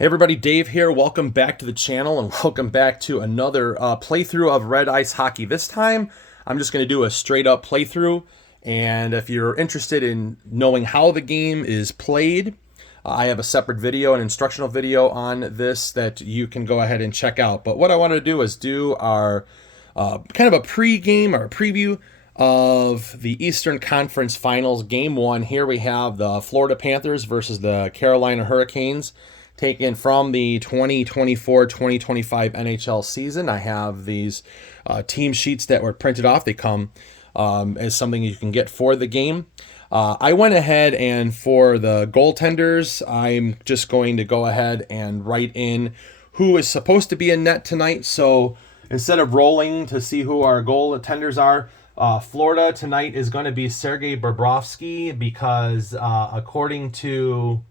Hey everybody, Dave here. Welcome back to the channel and welcome back to another playthrough of Red Ice Hockey. This time, I'm just going to do a straight up playthrough. And if you're interested in knowing how the game is played, I have a separate video, an instructional video on this that you can go ahead and check out. But what I want to do is do our kind of a pre-game or a preview of the Eastern Conference Finals. Game 1, here we have the Florida Panthers versus the Carolina Hurricanes, taken from the 2024-2025 NHL season. I have these team sheets that were printed off. They come as something you can get for the game. I went ahead and for the goaltenders, I'm just going to go ahead and write in who is supposed to be in net tonight. So instead of rolling to see who our goaltenders are, Florida tonight is going to be Sergei Bobrovsky because according to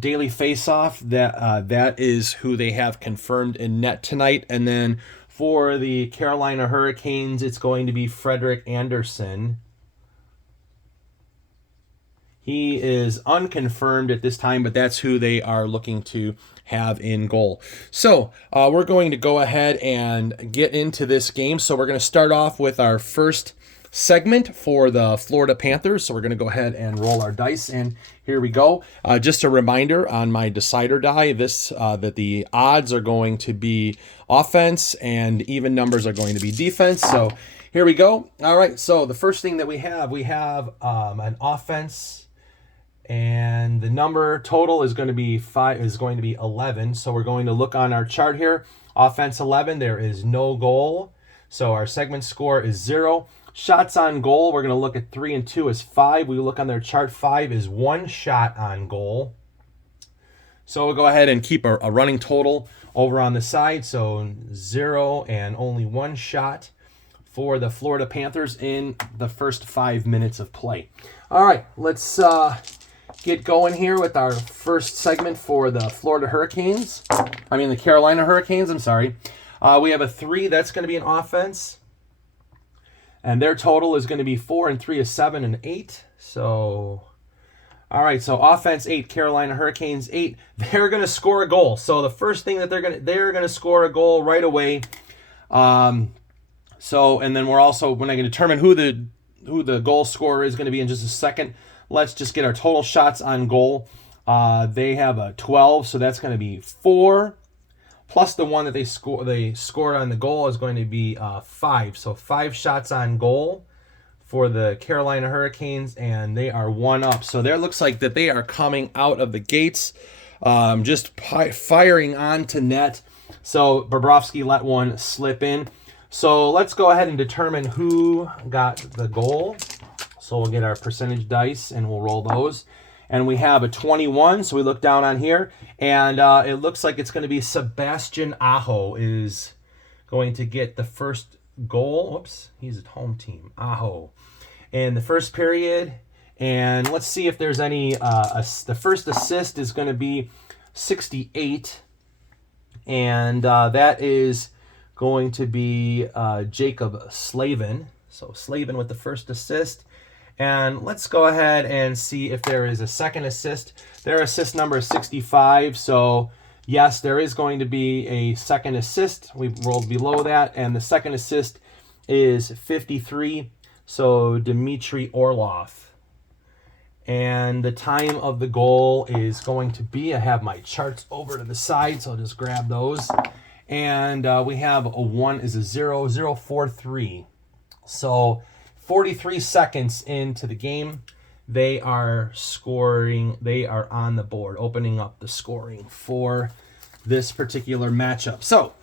Daily Faceoff, that is who they have confirmed in net tonight. And then for the Carolina Hurricanes, it's going to be Frederik Andersen. He is unconfirmed at this time, but that's who they are looking to have in goal. So we're going to go ahead and get into this game. So we're going to start off with our first segment for the Florida Panthers. So we're going to go ahead and roll our dice, and here we go. Just a reminder on my decider die, that the odds are going to be offense and even numbers are going to be defense. So here we go. All right, so the first thing that we have an offense, and the number total is going to be 11. So we're going to look on our chart here. Offense 11, there is no goal. So our segment score is 0. Shots on goal, we're going to look at 3 and 2 is 5. We look on their chart, 5 is 1 shot on goal. So we'll go ahead and keep a running total over on the side. So 0 and only 1 shot for the Florida Panthers in the first 5 minutes of play. All right, let's get going here with our first segment for the the Carolina Hurricanes, I'm sorry. We have a 3, that's going to be an offense. And their total is going to be 4 and 3 is 7 and 8. So, all right. So offense 8, Carolina Hurricanes 8. They're going to score a goal. So the first thing that they're going to score a goal right away. And then we're going to determine who the goal scorer is going to be in just a second. Let's just get our total shots on goal. They have a 12, so that's going to be 4. Plus the one that they scored on the goal is going to be 5. So 5 shots on goal for the Carolina Hurricanes, and they are 1 up. So there looks like that they are coming out of the gates, just firing onto net. So Bobrovsky let one slip in. So let's go ahead and determine who got the goal. So we'll get our percentage dice, and we'll roll those. And we have a 21, so we look down on here, and it looks like it's going to be Sebastian Aho is going to get the first goal. Whoops, he's at home team. Aho in the first period. And let's see if there's any, the first assist is going to be 68, and that is going to be Jacob Slavin. So Slavin with the first assist. And let's go ahead and see if there is a second assist. Their assist number is 65. So, yes, there is going to be a second assist. We rolled below that. And the second assist is 53. So, Dmitry Orlov. And the time of the goal is going to be, I have my charts over to the side, so I'll just grab those. And we have a 1 is a 0.043. So 43 seconds into the game, they are scoring. They are on the board, opening up the scoring for this particular matchup. So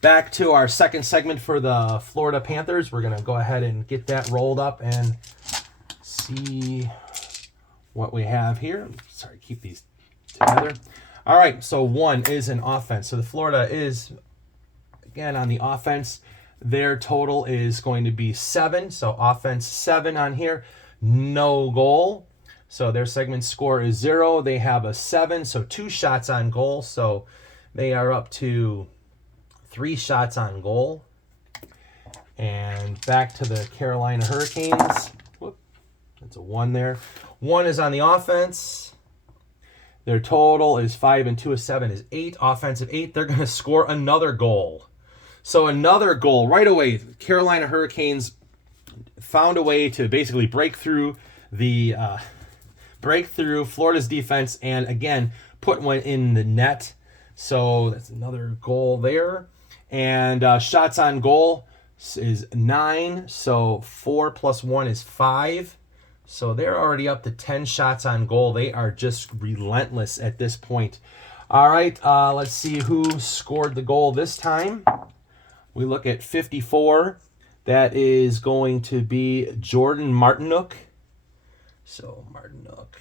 back to our second segment for the Florida Panthers. We're going to go ahead and get that rolled up and see what we have here. Sorry, keep these together. All right, so 1 is an offense. So the Florida is, again, on the offense. Their total is going to be 7. So offense 7 on here. No goal. So their segment score is 0. They have a 7. So 2 shots on goal. So they are up to 3 shots on goal. And back to the Carolina Hurricanes. Whoop, that's a 1 there. 1 is on the offense. Their total is 5 and 2 is 7 is 8. Offensive 8. They're going to score another goal. So another goal right away. Carolina Hurricanes found a way to basically break through Florida's defense and again put one in the net. So that's another goal there. And shots on goal is 9. So 4 plus 1 is 5. So they're already up to 10 shots on goal. They are just relentless at this point. All right, let's see who scored the goal this time. We look at 54. That is going to be Jordan Martinook. So Martinook.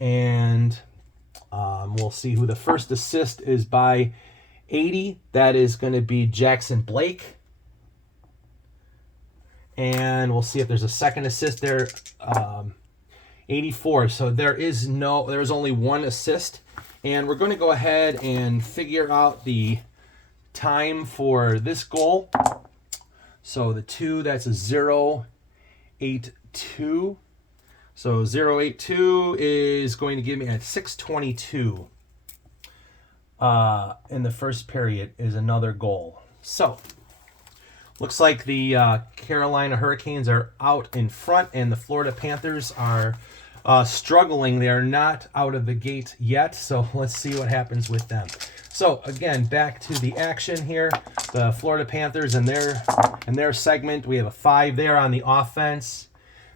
And we'll see who the first assist is by 80. That is going to be Jackson Blake. And we'll see if there's a second assist there. 84. So there's only one assist. And we're going to go ahead and figure out the time for this goal. So the 2, that's a 0.82. So 0.82 is going to give me at 6:22 in the first period is another goal. So looks like the Carolina Hurricanes are out in front and the Florida Panthers are struggling. They are not out of the gate yet. So let's see what happens with them. So again, back to the action here. The Florida Panthers and their segment. We have a 5 there on the offense.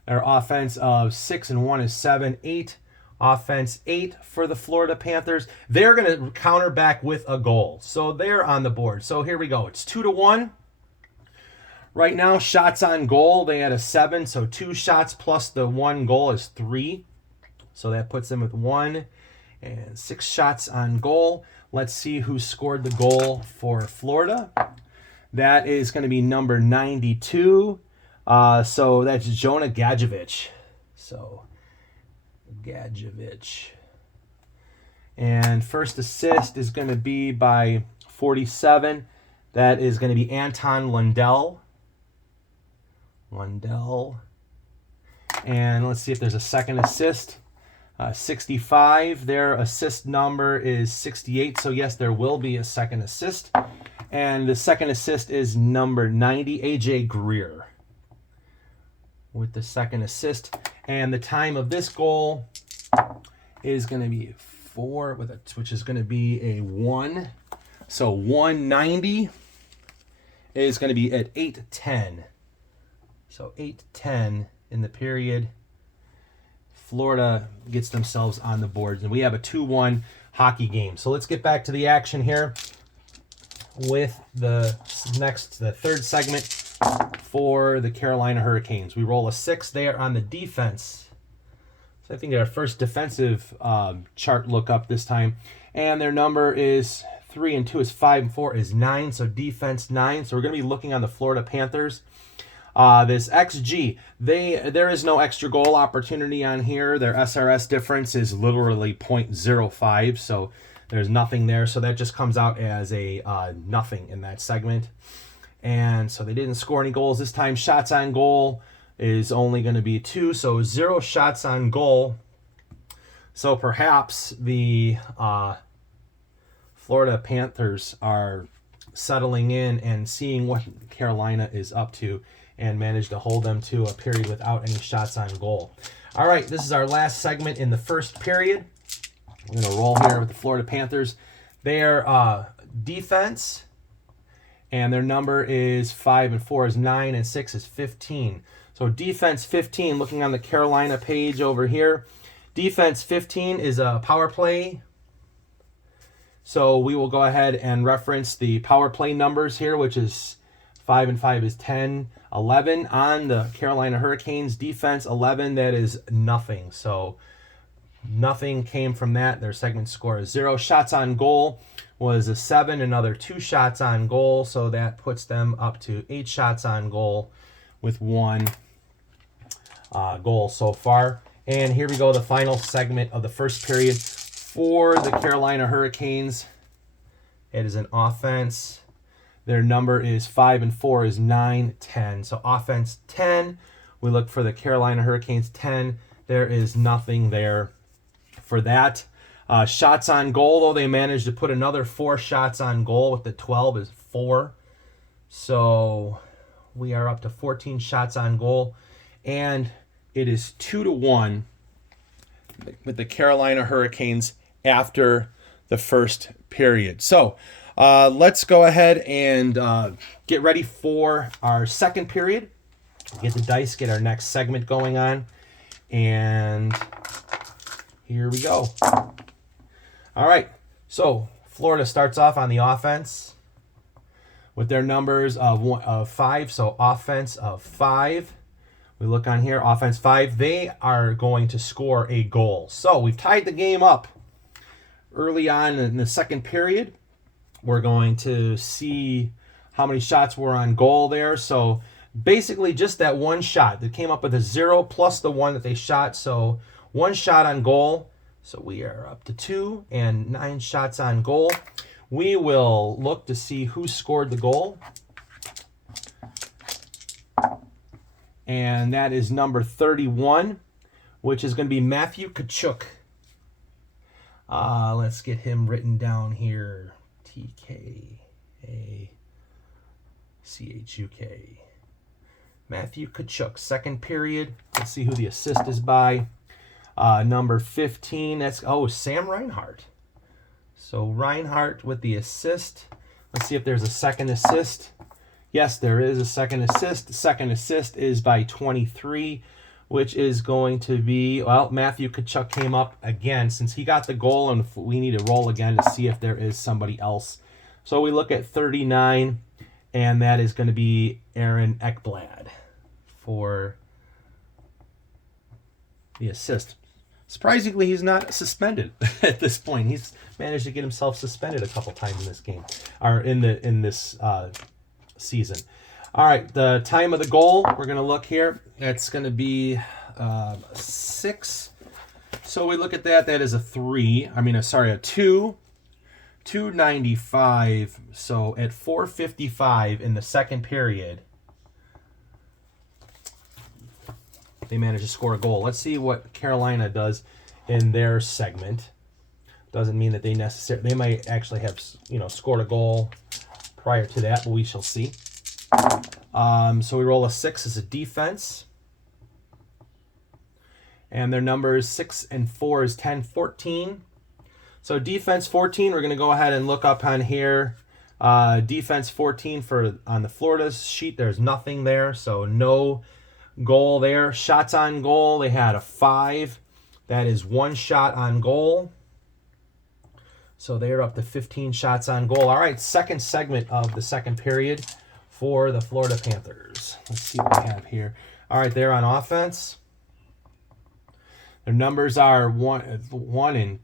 Their offense of 6 and 1 is 7, 8. Offense 8 for the Florida Panthers. They're going to counter back with a goal. So they're on the board. So here we go. It's 2-1. Right now, shots on goal, they had a 7. So 2 shots plus the 1 goal is 3. So that puts them with 1 and 6 shots on goal. Let's see who scored the goal for Florida. That is going to be number 92. So that's Jonah Gadjevich. So Gadjevich. And first assist is going to be by 47. That is going to be Anton Lundell. And let's see if there's a second assist. 65. Their assist number is 68. So yes, there will be a second assist. And the second assist is number 90, AJ Greer, with the second assist. And the time of this goal is going to be 4 which is going to be a 1. So 190 is going to be at 8:10. So 8:10 in the period. Florida gets themselves on the board, and we have a 2-1 hockey game. So let's get back to the action here with the third segment for the Carolina Hurricanes. We roll a 6 there on the defense. So I think our first defensive chart look up this time, and their number is 3 and 2 is 5 and 4 is 9. So defense 9. So we're going to be looking on the Florida Panthers. This XG, there is no extra goal opportunity on here. Their SRS difference is literally 0.05, so there's nothing there. So that just comes out as a nothing in that segment. And so they didn't score any goals this time. Shots on goal is only going to be 2, so 0 shots on goal. So perhaps the Florida Panthers are settling in and seeing what Carolina is up to, and managed to hold them to a period without any shots on goal. All right, this is our last segment in the first period. We're going to roll here with the Florida Panthers. Their defense, and their number is 5 and 4 is 9 and 6 is 15. So defense 15, looking on the Carolina page over here. Defense 15 is a power play. So we will go ahead and reference the power play numbers here, which is 5 and 5 is 10, 11 on the Carolina Hurricanes. Defense 11, that is nothing. So nothing came from that. Their segment score is 0. Shots on goal was a 7, another 2 shots on goal. So that puts them up to 8 shots on goal with 1 goal so far. And here we go, the final segment of the first period for the Carolina Hurricanes. It is an offense. Their number is 5 and 4 is 9, 10. So offense 10. We look for the Carolina Hurricanes 10. There is nothing there for that. Shots on goal, though, they managed to put another 4 shots on goal with the 12 is 4. So we are up to 14 shots on goal. And it is 2-1 with the Carolina Hurricanes after the first period. So let's go ahead and get ready for our second period. Get the dice, get our next segment going on. And here we go. All right, so Florida starts off on the offense with their numbers of 5. So offense of 5. We look on here, offense 5. They are going to score a goal. So we've tied the game up early on in the second period. We're going to see how many shots were on goal there. So basically just that one shot. They came up with a 0 plus the 1 that they shot. So 1 shot on goal. So we are up to 2 and 9 shots on goal. We will look to see who scored the goal. And that is number 31, which is going to be Matthew Tkachuk. Let's get him written down here. T-K-A-C-H-U-K. Matthew Tkachuk, second period. Let's see who the assist is by. Number 15, that's, Sam Reinhart. So Reinhart with the assist. Let's see if there's a second assist. Yes, there is a second assist. The second assist is by 23, which is going to be, Matthew Tkachuk came up again since he got the goal, and we need to roll again to see if there is somebody else. So we look at 39, and that is going to be Aaron Ekblad for the assist. Surprisingly, he's not suspended at this point. He's managed to get himself suspended a couple times in this game, or in this season. All right, the time of the goal, we're going to look here. That's going to be 6. So we look at that. That is a 2. 2:95. So at 4:55 in the second period, they managed to score a goal. Let's see what Carolina does in their segment. Doesn't mean that they might actually have, scored a goal prior to that, but we shall see. So we roll a 6 as a defense. And their numbers 6 and 4 is 10, 14. So defense 14, we're going to go ahead and look up on here. Defense 14 on the Florida sheet, there's nothing there, so no goal there. Shots on goal, they had a 5. That is 1 shot on goal. So they're up to 15 shots on goal. All right, second segment of the second period for the Florida Panthers. Let's see what we have here. All right, they're on offense. Their numbers are 1 and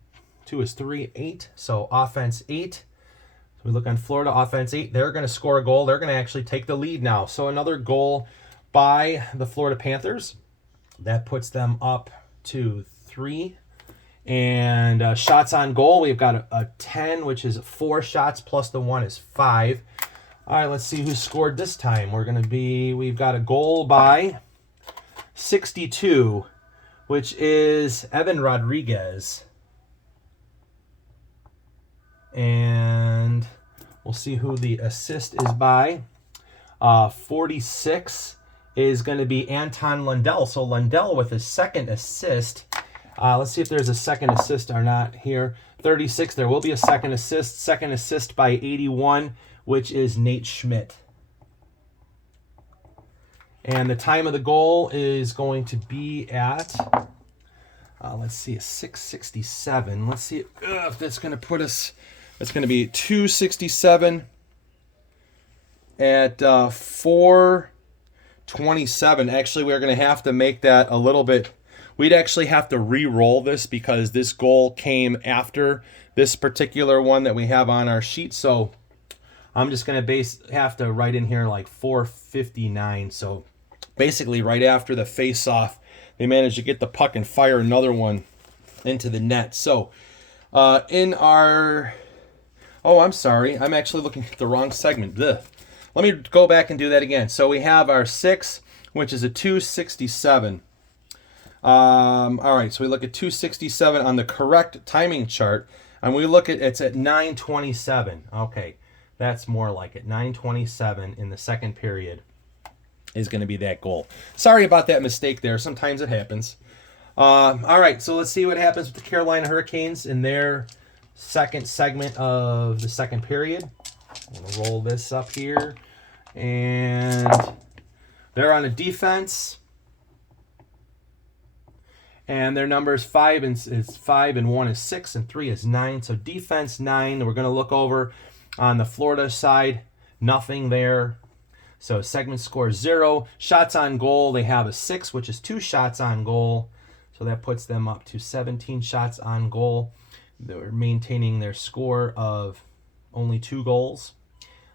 2 is 3, 8. So offense 8. So we look on Florida, offense 8. They're going to score a goal. They're going to actually take the lead now. So another goal by the Florida Panthers. That puts them up to 3. And shots on goal, we've got a 10, which is 4 shots plus the 1 is 5. All right, let's see who scored this time. We've got a goal by 62, which is Evan Rodriguez. And we'll see who the assist is by. 46 is going to be Anton Lundell. So Lundell with his second assist. Let's see if there's a second assist or not here. 36, there will be a second assist. Second assist by 81, which is Nate Schmidt. And the time of the goal is going to be at, let's see, a 6:67. Let's see if that's going to put us, it's going to be 2:67 at 4:27. Actually, we're going to have to make that a little bit. We'd actually have to re-roll this because this goal came after this particular one that we have on our sheet. So I'm just going to have to write in here like 4:59. So basically right after the face-off, they managed to get the puck and fire another one into the net. So in our... Oh, I'm sorry. I'm actually looking at the wrong segment. Ugh. Let me go back and do that again. So we have our 6, which is a 2:67. All right, so we look at 267 on the correct timing chart, and we look at it's at 9:27. Okay, that's more like it. 9:27 in the second period is going to be that goal. Sorry about that mistake there. Sometimes it happens. All right, so let's see what happens with the Carolina Hurricanes in their second segment of the second period. I'm going to roll this up here, and they're on a defense. And their numbers 5 and 1 is 6 and 3 is 9. So defense 9. We're going to look over on the Florida side. Nothing there. So segment score 0. Shots on goal, they have a 6, which is 2 shots on goal. So that puts them up to 17 shots on goal. They're maintaining their score of only 2 goals.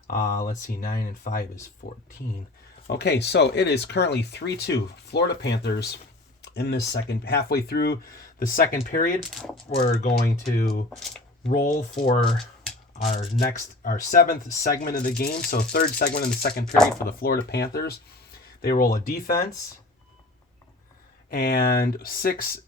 Let's see, 9 and 5 is 14. Okay, so it is currently 3-2 Florida Panthers. In this second, halfway through the second period, we're going to roll for our seventh segment of the game. So third segment in the second period for the Florida Panthers. They roll a defense and 6,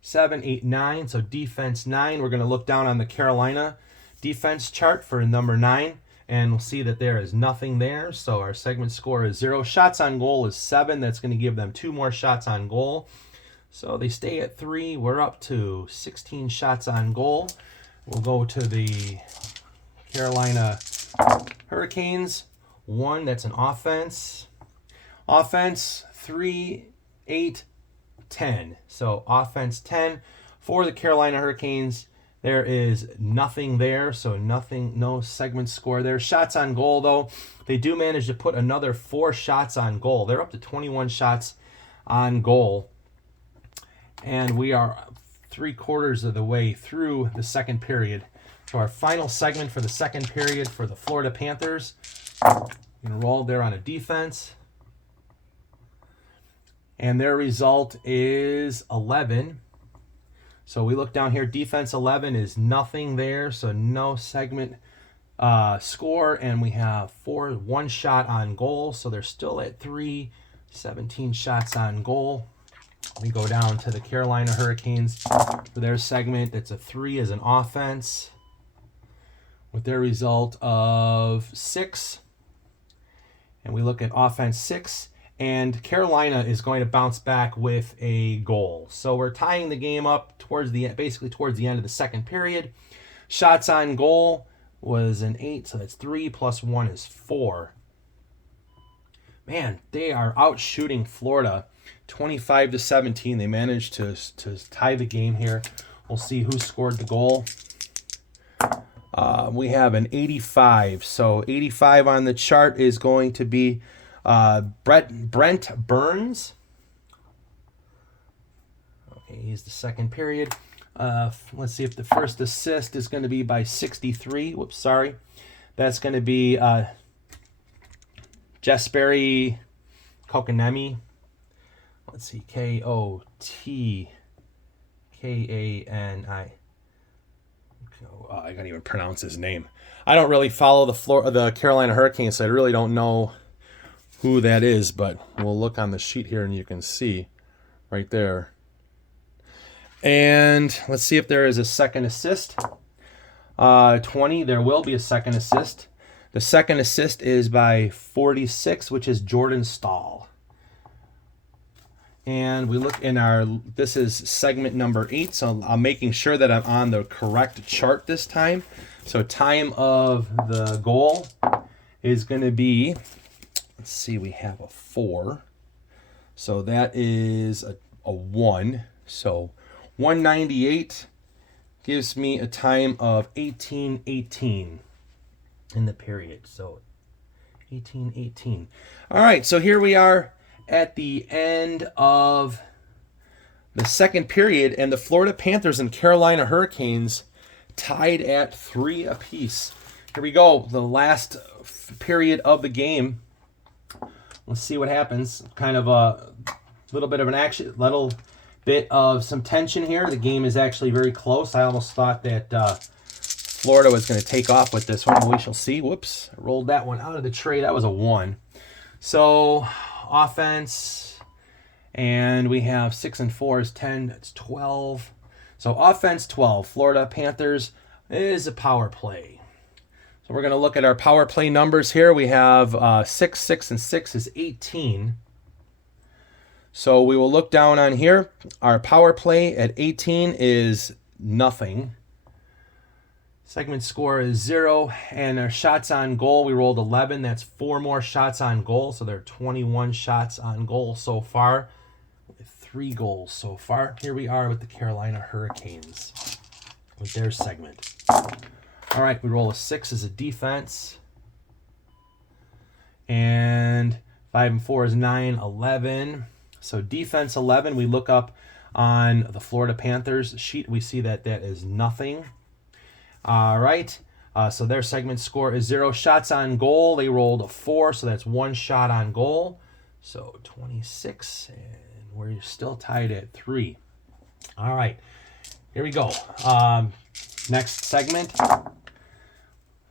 7, 8, 9. So defense 9. We're going to look down on the Carolina defense chart for number 9. And we'll see that there is nothing there. So our segment score is 0. Shots on goal is 7. That's going to give them 2 more shots on goal. So they stay at 3. We're up to 16 shots on goal. We'll go to the Carolina Hurricanes. 1, that's an offense. Offense, 3, 8, 10. So offense 10 for the Carolina Hurricanes. There is nothing there, so nothing, no segment score there. Shots on goal, though, they do manage to put another 4 shots on goal. They're up to 21 shots on goal. And we are 3/4 of the way through the second period. So our final segment for the second period for the Florida Panthers. Enrolled there on a defense. And their result is 11. So we look down here, defense 11 is nothing there, so no segment score, and we have 1 shot on goal, so they're still at 3, 17 shots on goal. We go down to the Carolina Hurricanes for their segment. It's a 3 as an offense with their result of 6. And we look at offense 6. And Carolina is going to bounce back with a goal. So we're tying the game up basically towards the end of the second period. Shots on goal was an 8, so that's 3 plus 1 is 4. Man, they are out shooting Florida 25-17. They managed to tie the game here. We'll see who scored the goal. We have an 85. So 85 on the chart is going to be Brent Burns. Okay, he's the second period. Let's see if the first assist is going to be by 63. Whoops, sorry. That's going to be Jesperi Kokanemi. Let's see, Kotkani. I can't even pronounce his name. I don't really follow the Carolina Hurricanes, so I really don't know who that is, but we'll look on the sheet here and you can see right there. And let's see if there is a second assist. 20, there will be a second assist. The second assist is by 46, which is Jordan Stahl. And we look in this is segment number 8, so I'm making sure that I'm on the correct chart this time. So time of the goal is going to be, let's see, we have a 4. So that is a 1. So 198 gives me a time of 18:18 in the period. So 18:18. All right, so here we are at the end of the second period, and the Florida Panthers and Carolina Hurricanes tied at 3 apiece. Here we go, the last period of the game. Let's see what happens. Kind of a little bit of an action, little bit of some tension here. The game is actually very close. I almost thought that Florida was going to take off with this one. We shall see. Whoops, I rolled that one out of the tray. That was a 1. So offense And we have 6 and 4 is 10. That's 12. So offense 12. Florida Panthers is a power play. So we're going to look at our power play numbers here. We have 6, 6, and 6 is 18. So we will look down on here. Our power play at 18 is nothing. Segment score is 0. And our shots on goal, we rolled 11. That's 4 more shots on goal. So there are 21 shots on goal so far. 3 goals so far. Here we are with the Carolina Hurricanes with their segment. All right, we roll a 6 as a defense. And 5 and 4 is 9, 11. So defense 11, we look up on the Florida Panthers sheet. We see that that is nothing. All right, so their segment score is 0. Shots on goal, they rolled a 4, so that's 1 shot on goal. So 26, and we're still tied at 3. All right, here we go. Next segment,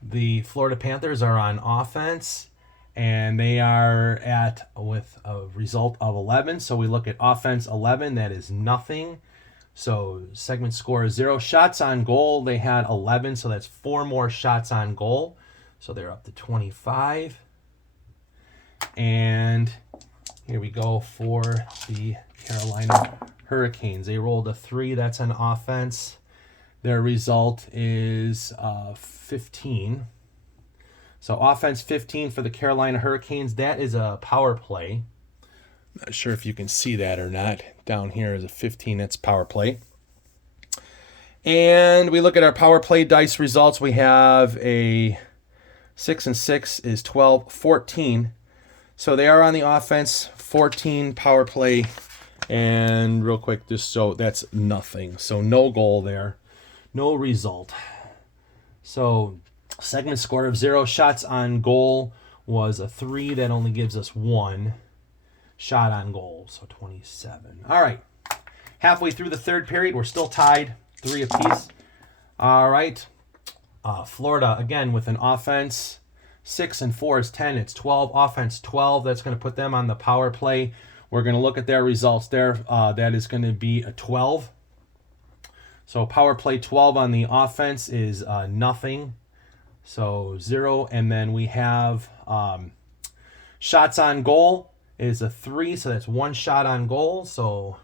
the Florida Panthers are on offense, and they are at with a result of 11. So we look at offense 11, that is nothing. So segment score is 0. Shots on goal, they had 11, so that's 4 more shots on goal. So they're up to 25. And here we go for the Carolina Hurricanes. They rolled a 3, that's an offense. Their result is 15. So offense 15 for the Carolina Hurricanes. That is a power play. Not sure if you can see that or not. Down here is a 15. That's power play. And we look at our power play dice results. We have a 6 and 6 is 12, 14. So they are on the offense, 14 power play. And real quick, just so that's nothing. So no goal there. No result. So segment score of 0. Shots on goal was a 3. That only gives us 1 shot on goal. So 27. All right. Halfway through the third period, we're still tied, 3 apiece. All right. Florida, again, with an offense. 6 and 4 is 10. It's 12. Offense 12. That's going to put them on the power play. We're going to look at their results there. That is going to be a 12. So power play 12 on the offense is nothing. So 0. And then we have shots on goal is a 3. So that's 1 shot on goal. So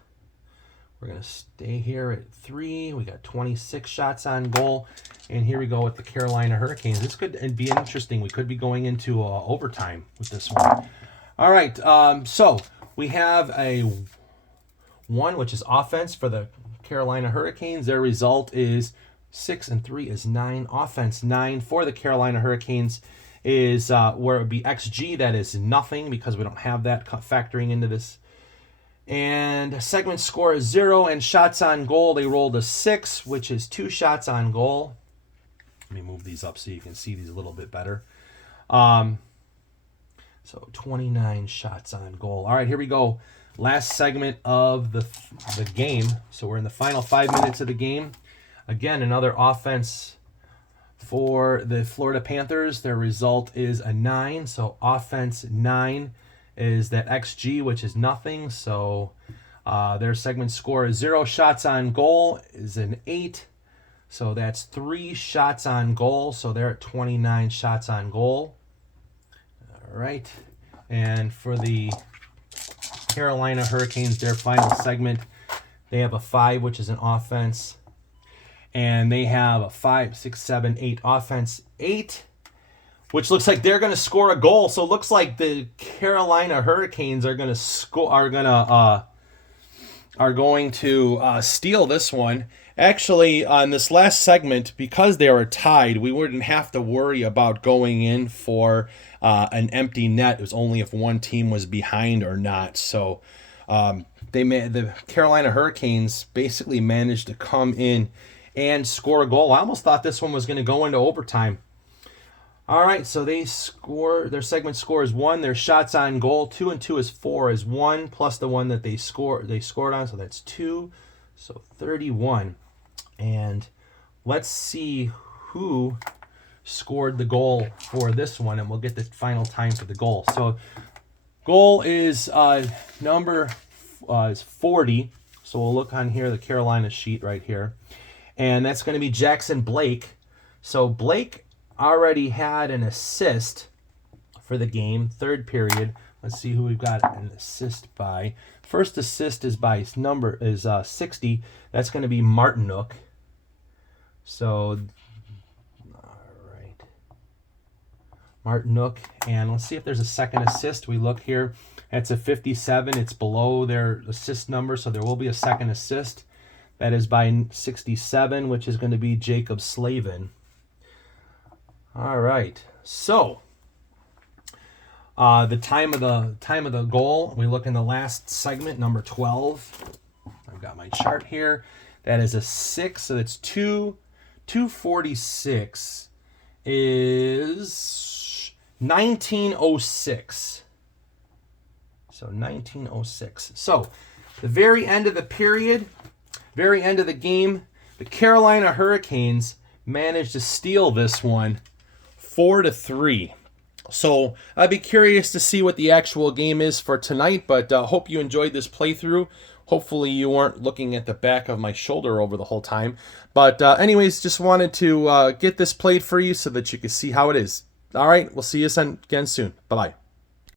we're going to stay here at 3. We got 26 shots on goal. And here we go with the Carolina Hurricanes. This could be interesting. We could be going into overtime with this one. All right. So we have a 1, which is offense for the Carolina Hurricanes. Their result is 6 and 3 is 9. Offense 9 for the Carolina Hurricanes is where it would be XG. That is nothing because we don't have that factoring into this. And segment score is 0. And shots on goal, they rolled a 6, which is 2 shots on goal. Let me move these up so you can see these a little bit better. So 29 shots on goal. All right, here we go. Last segment of the game. So we're in the final 5 minutes of the game. Again, another offense for the Florida Panthers. Their result is a 9. So offense 9 is that XG, which is nothing. So their segment score is 0. Shots on goal is an 8. So that's 3 shots on goal. So they're at 29 shots on goal. All right. And for the Carolina Hurricanes, their final segment, they have a 5, which is an offense. And they have a 5, 6, 7, 8 offense, 8, which looks like they're going to score a goal. So it looks like the Carolina Hurricanes are going to steal this one. Actually, on this last segment, because they were tied, we wouldn't have to worry about going in for an empty net. It was only if one team was behind or not. So the Carolina Hurricanes basically managed to come in and score a goal. I almost thought this one was going to go into overtime. All right, so they score. Their segment score is 1. Their shots on goal, 2 and 2 is 4 is 1 plus the one that they scored on, so that's 2. So 31. And let's see who scored the goal for this one, and we'll get the final time for the goal. So goal is number is 40. So we'll look on here, the Carolina sheet right here. And that's going to be Jackson Blake. So Blake already had an assist for the game, third period. Let's see who we've got an assist by. First assist is by number is 60. That's going to be Martinook. So, all right, Martinook. And let's see if there's a second assist. We look here. That's a 57. It's below their assist number, so there will be a second assist. That is by 67, which is going to be Jacob Slavin. All right. So, the time of the goal. We look in the last segment, number 12. I've got my chart here. That is a 6. So that's 246 is 1906. So 1906. So the very end of the period, very end of the game, the Carolina Hurricanes managed to steal this one 4-3. So I'd be curious to see what the actual game is for tonight, but hope you enjoyed this playthrough. Hopefully you weren't looking at the back of my shoulder over the whole time. But anyways, just wanted to get this played for you so that you can see how it is. All right, we'll see you again soon. Bye-bye.